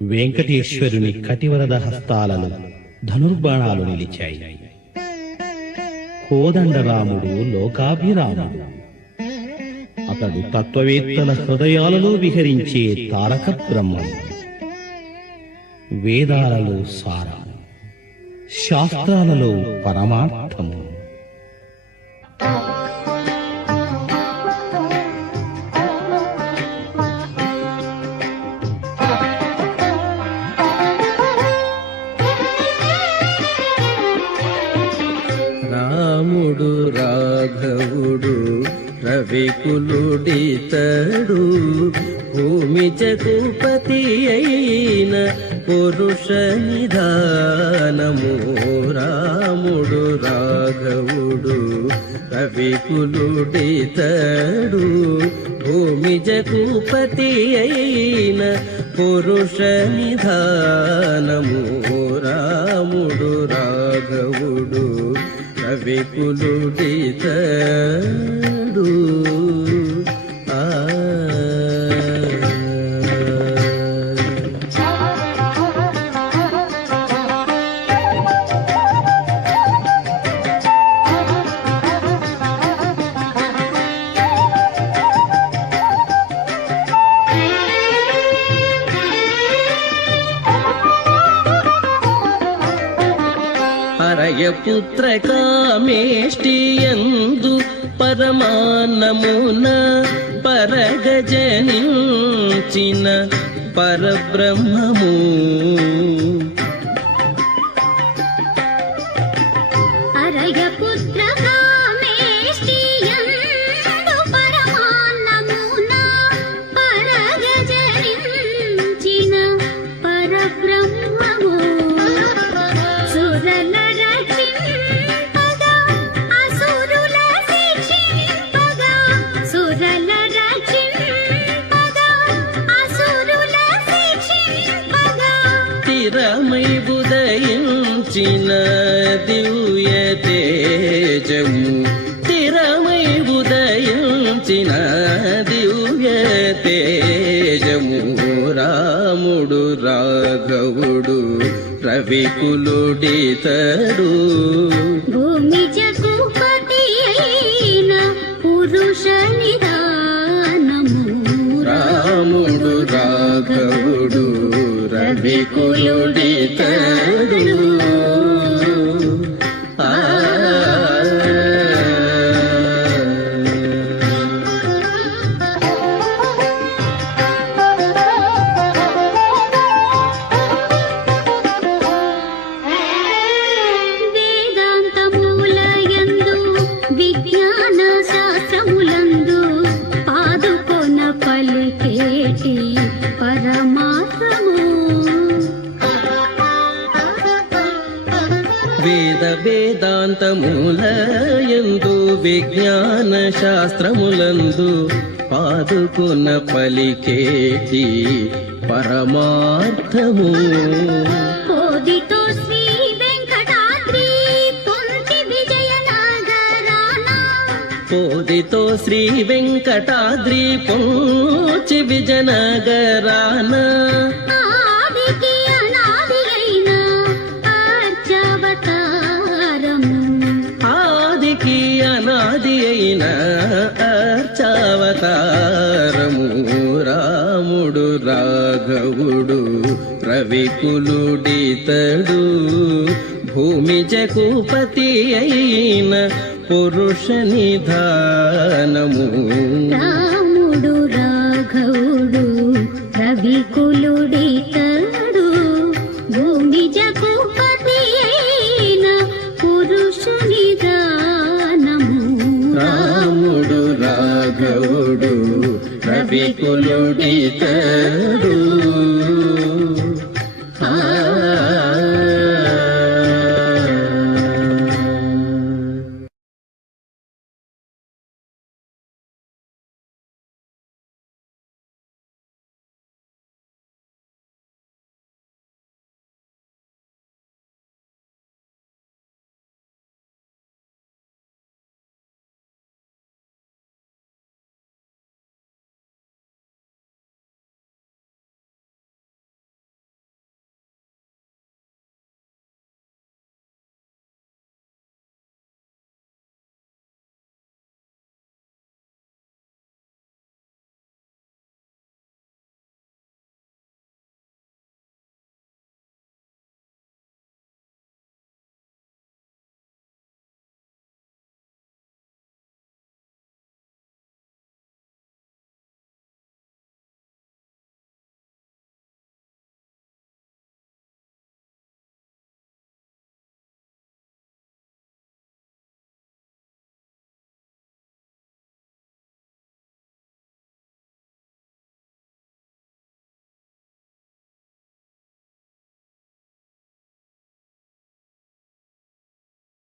వెంకటేశ్వరుని కటివరద హస్తాలలో ధనుర్బాణాలు నిలిచాయి. కోదండరాముడు లోకాభిరాముడు. అతడు తత్వవేత్తల హృదయాలలో విహరించే తారక బ్రహ్మం. వేదాలలో సారం, శాస్త్రాలలో పరమార్థము. రాముడు రాఘవుడు రవికులుడితడు, భూమి జగపతి అయిన పురుష నిధానము. రాముడు రాఘవుడు రవికులుడితడు, భూమి జగపతి అయిన పురుష నిధానము. రాముడు రాఘవుడు రవికులుడితడు. హరయపుత్ర కామేష్టియందు పరమాన్నమున పరగజనించిన పరబ్రహ్మము. హరయపుత్ర కామేష్టియందు పరమాన్నమున పరగజనించిన పరబ్రహ్మము. సురల స్థిరమై ఉదయించిన దివ్య తేజము. స్థిరమై ఉదయించిన దివ్య తేజము. రాముడు రాఘవుడు రవికులుడితడు, భూమి జగపతి అయిన పురుష నిధానము. రాముడు రాఘవుడు రవికులుడితడు. వేదాంతములయందు విజ్ఞాన శాస్త్రములందు పాదుకొన పలికేటి పరమాత్మము. వేదాంతములయందు విజ్ఞాన శాస్త్రములందు పాదుకొన పలికేటి పరమార్థము. కోదితో శ్రీ వెంకటాద్రి పొంచి విజయనగరాన, కోదితో శ్రీ వెంకటాద్రి పొంచి విజయనగరాన, ఆదికి అనాది అయిన అర్చావతారము. ఆదికి అనాది అయిన అర్చావతారము. రాముడు రాఘవుడు రవికులుడితడు, భూమి జగపతి అయిన పురుష నిధానము. రాముడు రాఘవుడు రవికులుడితడు, భూమి జగపతి అయిన పురుష నిధానము. రాముడు రాఘవుడు రవికులుడితడు.